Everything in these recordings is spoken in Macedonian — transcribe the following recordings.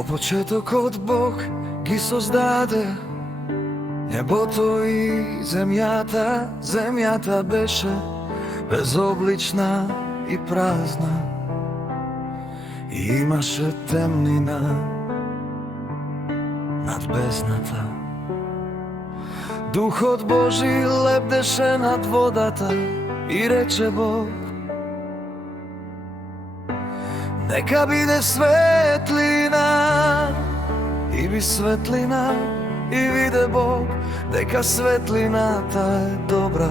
Во почетокот Бог ги создаде небото и земјата. Земјата беше безоблична и празна и имаше темнина над бездната. Духот Божи лебдеше над водата и рече Бог: нека биде светлина. И би светлина, и виде Бог дека светлината е добра.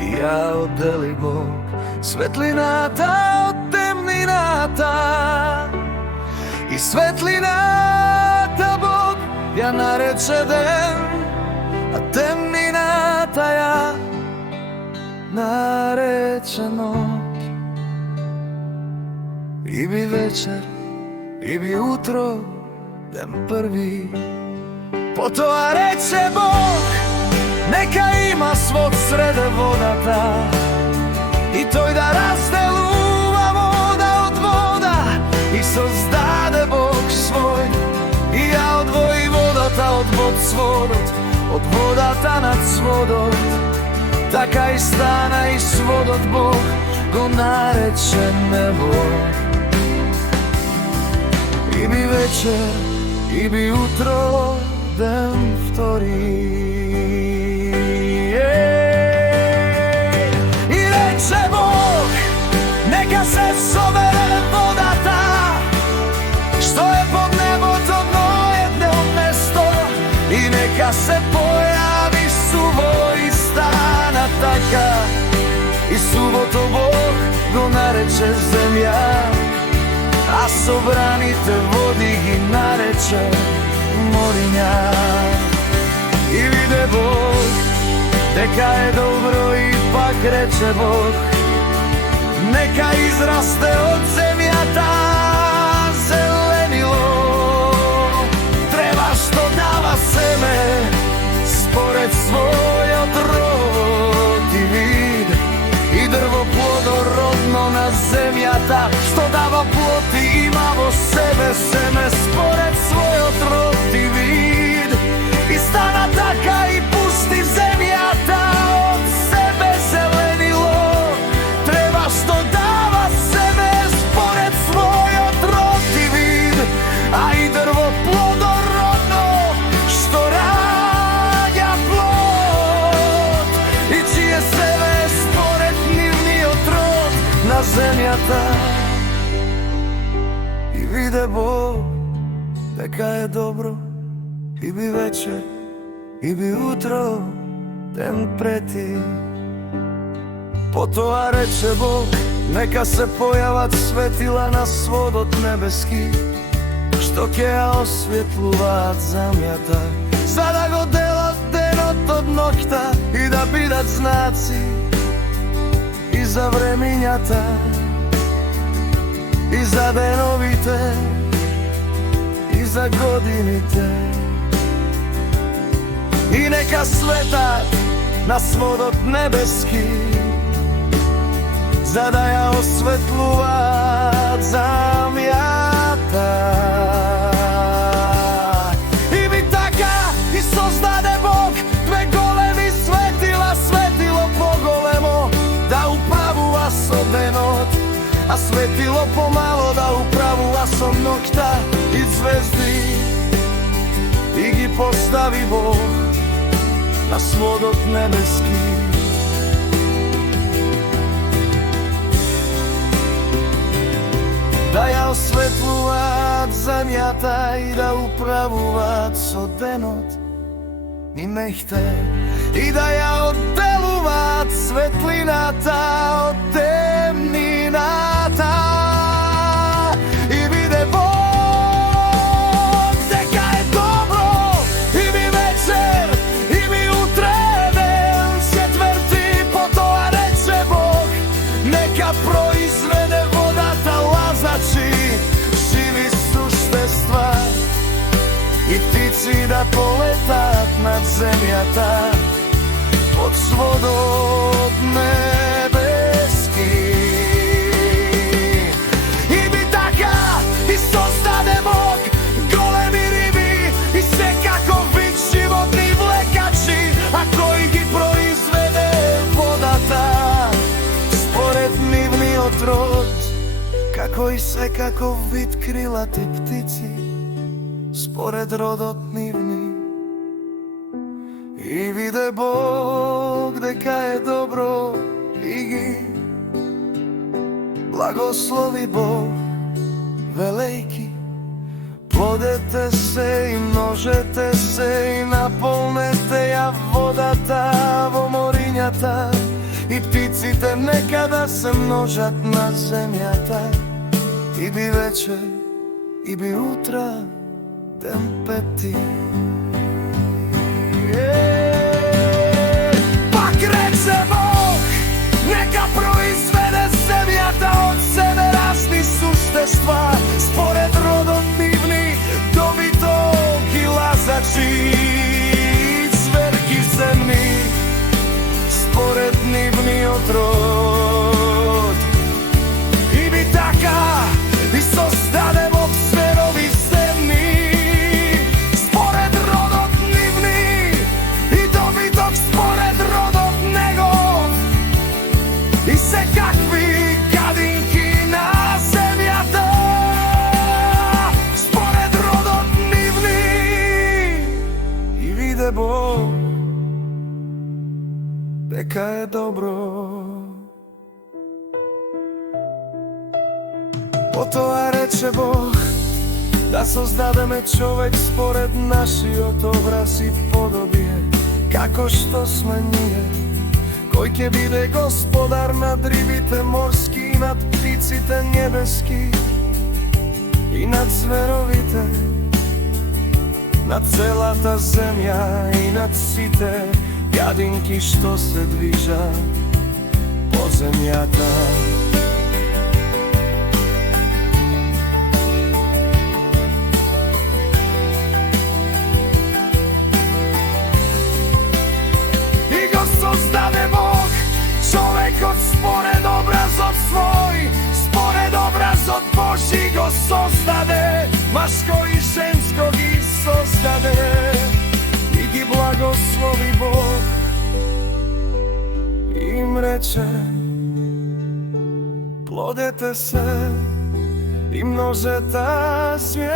И ја оддели Бог светлината од темнината. И светлината Бог ја нарече ден, а темнината ја нарече ноќ. И би вечер, и би утро, ден први. Потоа рече Бог: нека има свод среде водата, и тој да разделува вода од вода. И создаде Бог свој, и ја одвои водата од водсводот, од водата над сводот. Така и стана, и сводот Бог го нарече небо. И би вечер, и би утро, ден втори. И рече Бог: нека се собере водата, што е под небото дно едно место, и нека се појави суво и стана така. И сувото Бог го нарече земја, а собраните води ги нарече мориња. И виде Бог дека е добро, и пак рече Бог: нека израсте од земјата зеленило, трева што дава семе според својот род и вид, и дрво плодородно на земјата, што дава плод и има во себе семе според својот род и вид. И стана така, и пусти земјата од себе зеленило, трева што дава семе според својот род и вид, а и дрво плодородно што раѓа плод, и чие семе според нивниот род на земјата. И виде Бог дека е добро, и би вечер, и би утро, ден прети. Потоа рече Бог: нека се појават светила на сводот небески, што ќе ја осветлуваат земјата, за да го делат денот од ноќта, и да бидат знаци и за времињата, и за деновите, и за годините. И нека светат на сводот небески, за да ја осветлуваат земјата. И би така и создаде Бог две големи светила, светило поголемо да управува со денот, а светило помало да управува со ноќта и звезди. И ги постави Бог на сводот небески. Да ја осветлуваат земјата и да управуваат со денот и ноќта, и да ја одделуваат светлината од темнината. И биде Бог дека е добро, и би вечер, и би утре, ден четврти. Потоа рече Бог: нека произведе водата лазачи, живи суштества, и птици да полетат над земјата под сводот небески. И би така и создаде кои се како вид крилати птици според родот нивни. И виде Бог дека е добро и ги благослови Бог, велејки: плодете се и множете се и наполнете ја водата во морињата, и птиците нека да се множат на земјата. И би вечер, и би утра, ден пети. Пак рече Бог, нека произведе земјата од себе разни суштества според родот нивни, добиток и лазачи, цверки земни според нивниот род. И би така и создаде Бог зверови земни според родот нивни, и добиток според родот негов, и секакви гадинки на земјата според родот нивни. И виде Бог дека е добро. Потоа рече Бог да создадеме човек според нашиот образ и подобие, како што сме ние, кој ќе биде господар над рибите морски и над птиците небески и над зверовите, над целата земја и над сите гадинки што се движат по земјата. И го создаде Бог човекот според образот свој, според образот Божи го создаде, машко и женско ги создаде. И ги благослови Бог, им рече: плодете се и множете се